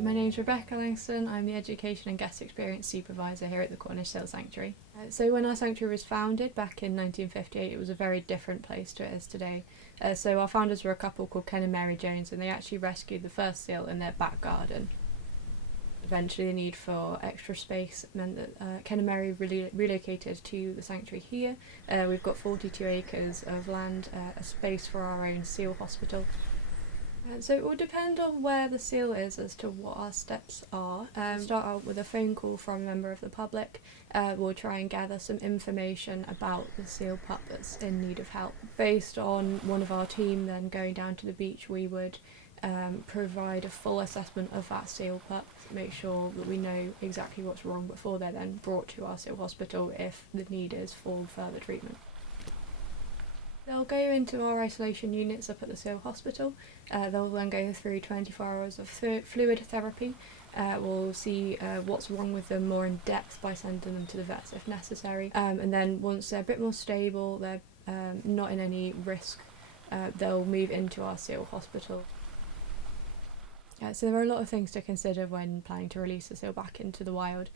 My name's Rebecca Langston. I'm the Education and Guest Experience Supervisor here at the Cornish Seal Sanctuary. So when our sanctuary was founded back in 1958, it was a very different place to it is today. So our founders were a couple called Ken and Mary Jones, and they actually rescued the first seal in their back garden. Eventually the need for extra space meant that Ken and Mary relocated to the sanctuary here. We've got 42 acres of land, a space for our own seal hospital. So it will depend on where the seal is as to what our steps are. Start out with a phone call from a member of the public. We'll try and gather some information about the seal pup that's in need of help. Based on one of our team then going down to the beach, we would provide a full assessment of that seal pup, make sure that we know exactly what's wrong before they're then brought to our seal hospital if the need is for further treatment. They'll go into our isolation units up at the seal hospital. They'll then go through 24 hours of fluid therapy. We'll see what's wrong with them more in depth by sending them to the vets if necessary. And then once they're a bit more stable, they're not in any risk, they'll move into our seal hospital. So there are a lot of things to consider when planning to release a seal back into the wild.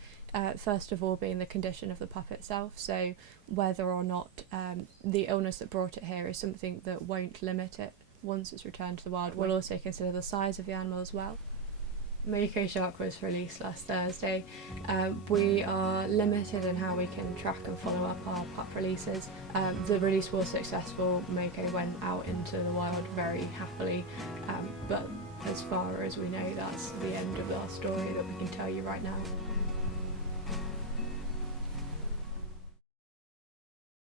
First of all being the condition of the pup itself, so whether or not the illness that brought it here is something that won't limit it once it's returned to the wild. We'll also consider the size of the animal as well. Mako Shark was released last Thursday. We are limited in how we can track and follow up our pup releases. The release was successful. Mako went out into the wild very happily, but as far as we know, that's the end of our story that we can tell you right now.